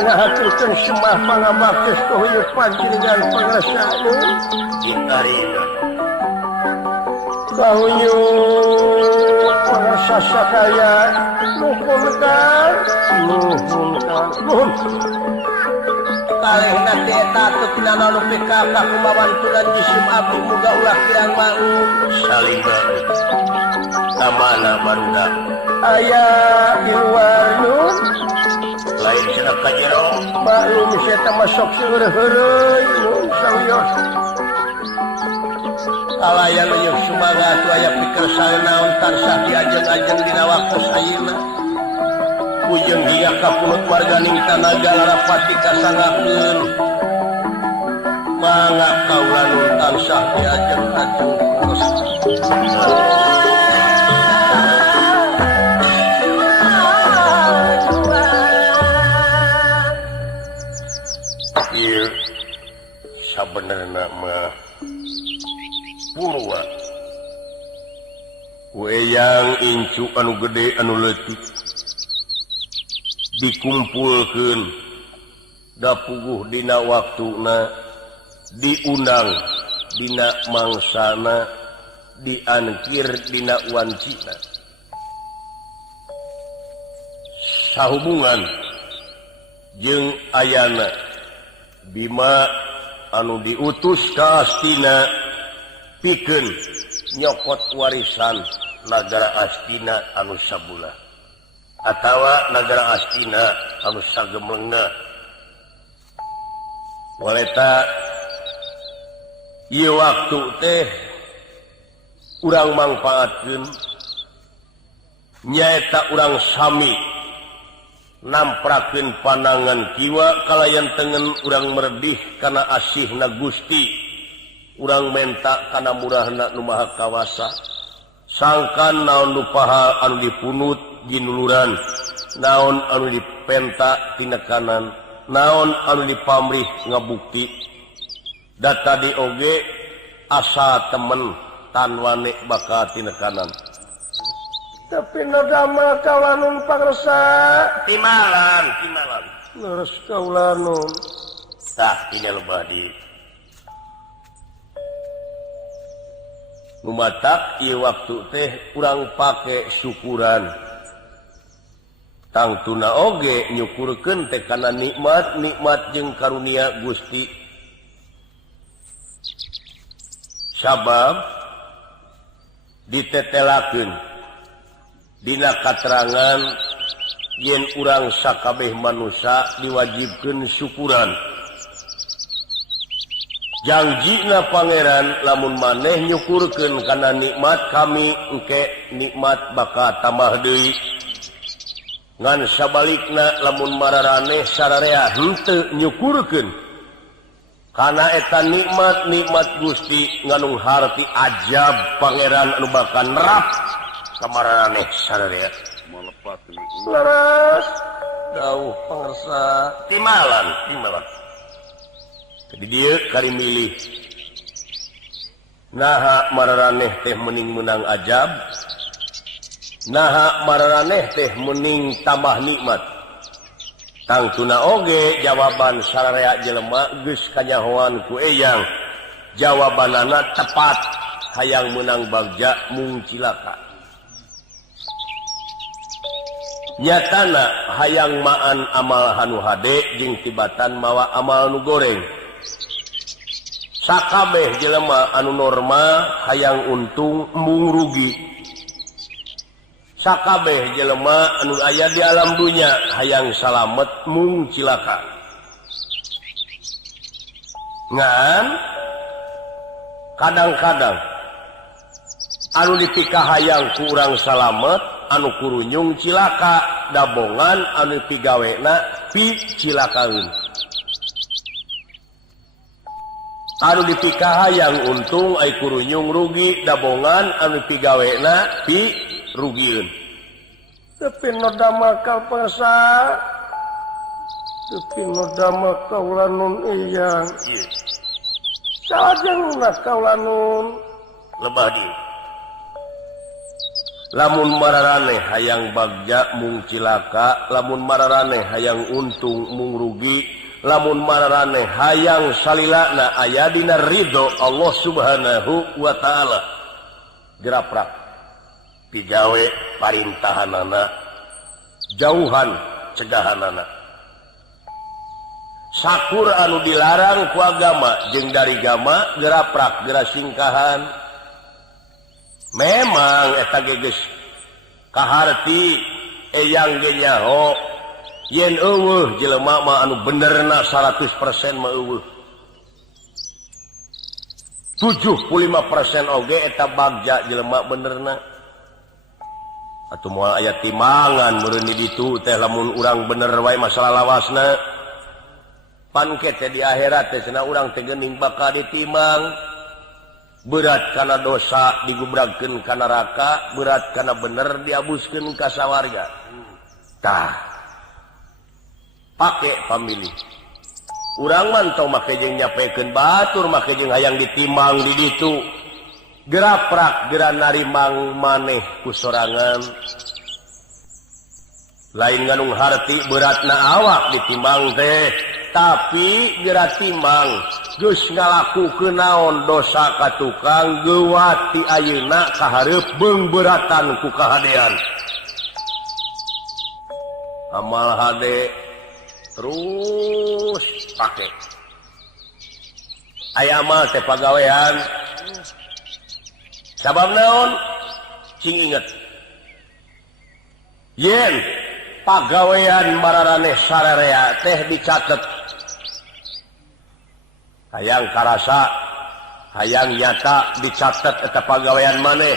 ngahaturkeun semah pangamakes kahuyuk panjenengan pangrasana kahuyuk pangrasa kaya nuhun kang nuhun kalehna teh eta teutinana nu PKK kumawan tulan jisim abdi muga ulah kirang maung saling banget kamana barudak aya di luar nun lain cenah ka jero maklum eta masuk seureureuy nun sawios alayan yeuk sumaga atuh aya pikersana naon tansah diajeng-ajeng dina waktu sayeuna ujung hiya kapulut warganing tanaga larapati kasangakeun mangga kaula nun tansah diajeng-ajeng terus ieu sabenerna mah purwa weyang incu anu gede anu leutik dikumpulkeun da puguh dina waktuna diundang dina mangsana diankir dina wancina sahubungan jeung ayana Bima anu diutus ka Astina pikeun nyokot warisan nagara Astina anu sabulah atawa nagara Astina anu sagemengna waleta ieu waktu teh urang mangpaatkeun nyaeta urang sami namprakeun panangan kiwa kalayan tengen urang merdih kana asihna Gusti urang menta kana murahna nu maha kawasa sangkan naon nu paha anu dipunut jinuluran naon anu dipenta tina kanan naon anu dipamrih ngabukti da tadi oge asa temen tan wane baka tina kanan tapi nodama kawanun pangresa timalan leres kaulanun tah tinggal badi numatak ieu waktu teh urang pake syukuran tangtuna oge nyukurkeun teh kana nikmat jeung karunia Gusti sabab ditetelakeun dina katerangan yen urang sakabeh manusia diwajibkeun syukuran janjina pangeran lamun maneh nyukurkeun kana nikmat kami engke nikmat bakal tambah deui ngan sabalikna lamun mararaneh sararea henteu nyukurkeun kana eta nikmat Gusti nganu harti ajab pangeran anu bakal nerap kamararaneh sararea leres dauh pangersa timalan jadi dieu kari milih naha mararaneh teh meuning meunang ajab naha mararaneh teh meuning tambah nikmat tangtuna oge jawaban sararea jelema geus kanyahoan ku eyang jawabanana tepat hayang meunang bagja mung cilaka nyatana hayang maan amal hanu hade jeung tibatan mawa amal nu goreng sakabeh jelema anu normal hayang untung mung rugi sakabeh jelema anu aya di alam dunya hayang salamet mung cilaka ngan kadang-kadang anu dipika hayang ku urang salamet anu kurunyung cilaka dabongan anu pigawena pi cilakaeun anu dipika hayang untung ai kurunyung rugi dabongan anu pigawena pi rugieun tapi noda makal pangsa tapi noda makal lanun iyang salajengna kaulanun lebah di lamun mararane hayang bagja mung cilaka, lamun mararane hayang untung mung rugi, lamun mararane hayang salilana aya dina ridho Allah Subhanahu wa taala. Geraprak pigawe parintahanana, jauhan cegahanana. Sakur anu dilarang ku agama jeung dari agama geraprak gera singkahan. Memang eta geus kaharti eyang ge nyaho yen eueuh jelema mah anu benerna 100% mah eueuh 75% oge eta bagja jelema benerna atuh moal aya timangan meureun di ditu teh lamun urang bener wae masalah lawasna pan teh di akhirat teh cenah urang teh geuning bakal ditimang. Berat karena dosa digubrakeun ka neraka, berat karena bener diabuskeun ka sawarga. Tah. Pake pamilih. Urang mantau make jeung nyapekeun batur make jeung hayang ditimang di ditu. Geraprak gera narimang maneh ku sorangan. Lain nganung harti beratna awak ditimbang teh, tapi gera timbang geus ngalakukeun naon dosa ka tukang geuwat ti ayeuna ka hareup beung beuratan ku kahadean. Amal hade terus pake. Aya amal teh pagawean. Sabab naon? Cing inget. Yen pagawean mararane sararea teh dicatet. Hayang karasa, hayang nyata dicatet eta pagawean maneh.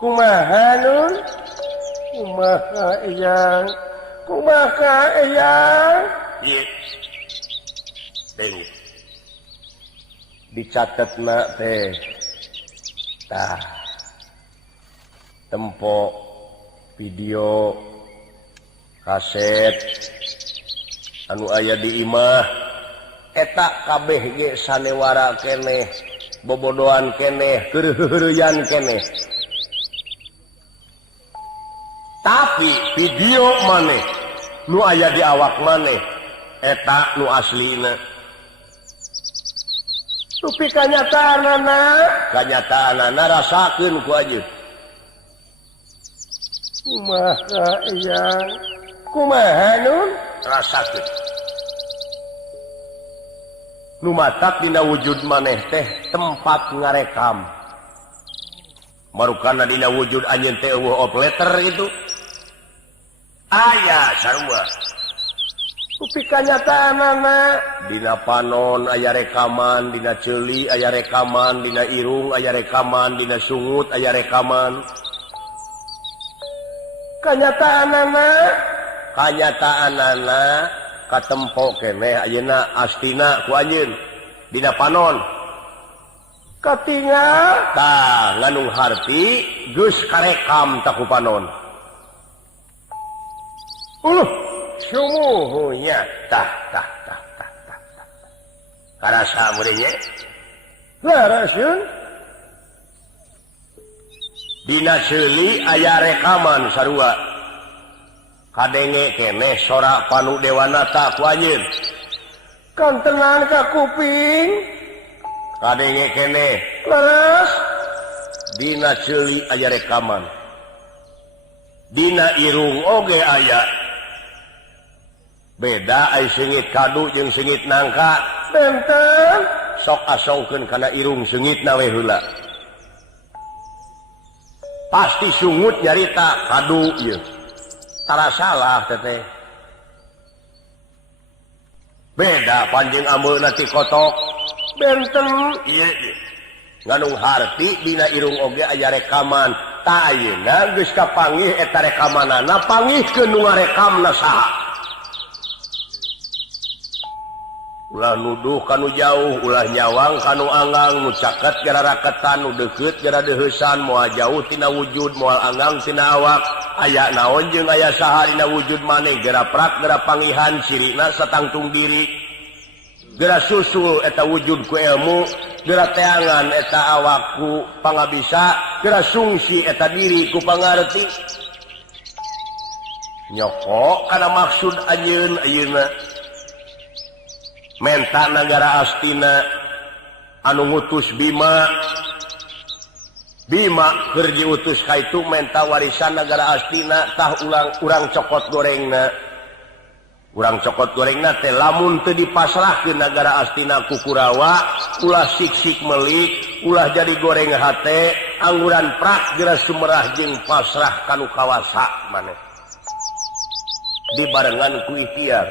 Kumaha nun? Kumaha eyang? Kumaha eyang? Ieu. Teng. Dicatetna teh. Tah. Tempo video kaset anu aya di imah eta kabeh ge sanewara keneh bobodohan keneh keureuyan keneh tapi video maneh nu aya di awak maneh eta nu aslina tapi kanyataanana rasakeun ku ajeun. Kumaha eyang? Kumaha nun? Rasakeun. Nu matak dina wujud maneh teh tempat ngarekam. Marukana dina wujud anjeun teh eueuh operator itu. Aya sarua. Kupi kanyataanana dina panon aya rekaman, dina ceuli aya rekaman, dina irung aya rekaman, dina sungut aya rekaman. Kanyataanana katempo keneh ayeuna astina ku anjeun dina panon katingal tah nganung harti geus karekam tah ku panon sumuhunya tah karasa meureun nya laraseun dina ceuli aya rekaman sarua kadenge keneh sora Panu Dewanata ku anjeun kantengan ka kuping kadenge keneh leres dina ceuli aya rekaman dina irung oge aya beda ai sengit kadu jeung sengit nangka benten sok asongkeun kana irung sengitna we heula pasti sungut nyarita kadu ieu tara salah teteh beda panjang ambeuna ti kotok benten ieu nganung harti dina irung oge aya rekaman ta ayeuna geus kapanggih eta rekamanana panggihkeun nu ngarekamna saha ulah nuduh kanu jauh ulah nyawang kanu anggang nu caket gara raketan nu deukeut gara deuheusan moal jauh tina wujud moal anggang tina awak aya naon jeung aya saha dina wujud maneh gara prak gara pangihan sirina satangtung diri gera susul eta wujudku ilmu gera teangan eta awakku pangabisa gera sungsi eta diri ku pangarti nyoko kana maksud anjeun ayeuna menta nagara Astina anu ngutus Bima keur diutus ka itu menta warisan nagara Astina tah urang cokot gorengna teh lamun teu dipasrahkeun nagara Astina ku Kurawa ulah siksik melik ulah jadi goreng hate angguran prak geura sumerah jeung pasrah kanu kawasa maneh dibarengan ku ikhtiar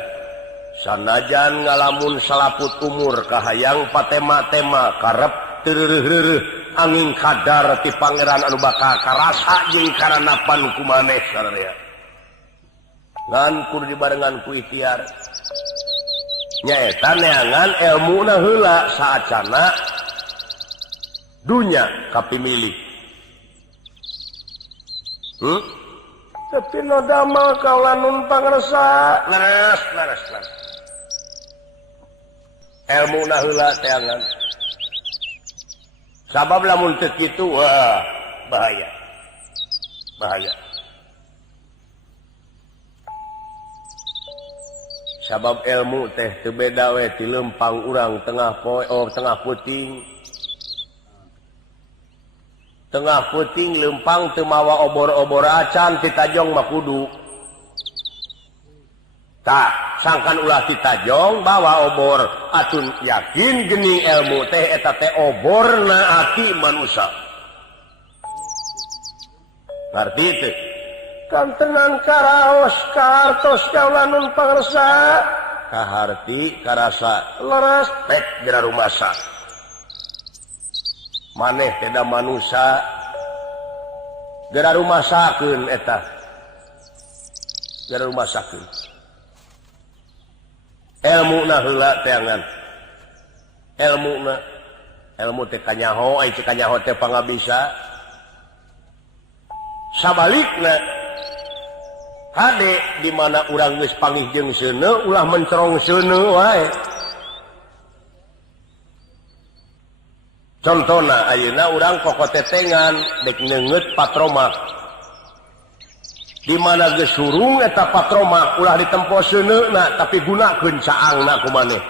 sanajan ngalamun salaput umur kahayang patema-tema karep teureureuh angin kadar ti pangeran anu bakal karasa jeung karanapan ku maneh sararea ngan kur dibarengan ku ikhtiar nyaeta neangan ilmuna heula saacana dunya kapimilih tapi no damel kaulanun pangresa laras ilmuna heula teangan sabab lamun teu kitu wah bahaya sabab ilmu teh teu beda we ti leumpang urang tengah puting leumpang teu mawa obor-obor acan ti tajong mah kudu tah sangkan ulah ti tajong bawa obor atun yakin geuning ilmu teh eta teh oborna ati manusia ngarti teh kan tenang karaos kartos kaulanun pangresa kaharti karasa leres pek geura rumasa maneh teda manusia geura rumasakeun eta geura rumasakeun ilmuna heula teangan ilmu teh kanyaho ai teh kanyaho teh pangabisa sabalikna hade di mana urang geus panggih jeung seuneu ulah mencerong seuneu wae contona ayeuna urang kokotetengan dek neungeut patromak di mana geus surung eta patromak ulah ditempo seuneuna tapi gunakeun caangna kumaneh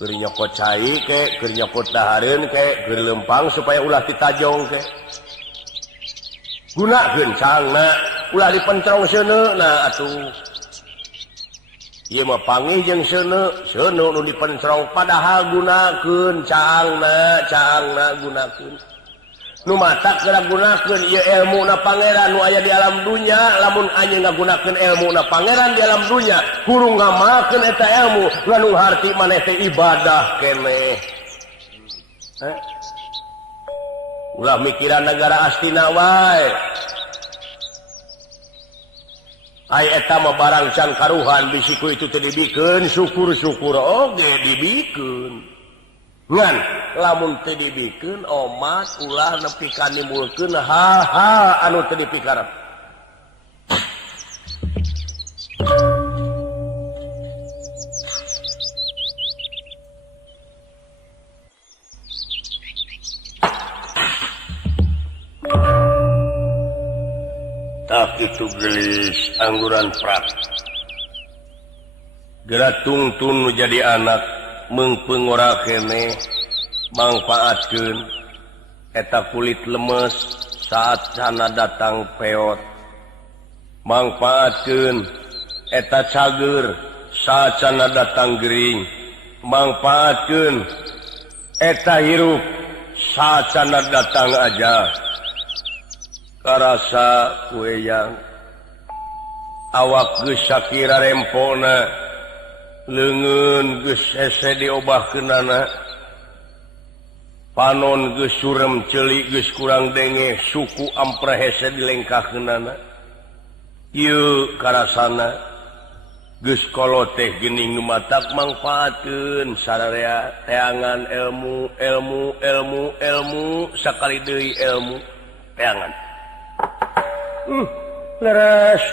keur nyokot cai ke keur nyokot dahareun ke keur leumpang supaya ulah ditajong ke gunakeun caangna ulah dipencerong seuneuna atuh ieu mah panggih jeung seuneu nu dipencerong padahal gunakeun caangna gunakeun nu matak geura gunakeun ieu ilmuna pangeran nu aya di alam dunya lamun anjeun ngagunakeun ilmuna pangeran di alam dunya kudu ngamalkeun eta ilmu nganu harti maneh teh ibadah keneh ulah mikiran negara Astina wae ai eta mah barang can karuhan bisiku itu teu dibikeun syukur-syukur oge dibikeun ngan lamun teu dibikeun omat ulah nepi ka nimbulkeun hal-hal anu teu dipikarep tak itu gelis angguran prak geura tungtun jadi anak mengpengora kene mangpaatkeun eta kulit lemes saat sana datang peot mangpaatkeun eta cager saat sana datang gering mangpaatkeun eta hirup saat sana datang aja karasa kueyang awak geus sakira rempona leungeun geus hese diobahkeunana panon geus surem ceuli geus kurang denge suku ampra hese dilengkahkeunana ieu karasana geus kolot teh geuning nu matak mangpaatkeun sararea teangan ilmu sakali deui ilmu teangan leres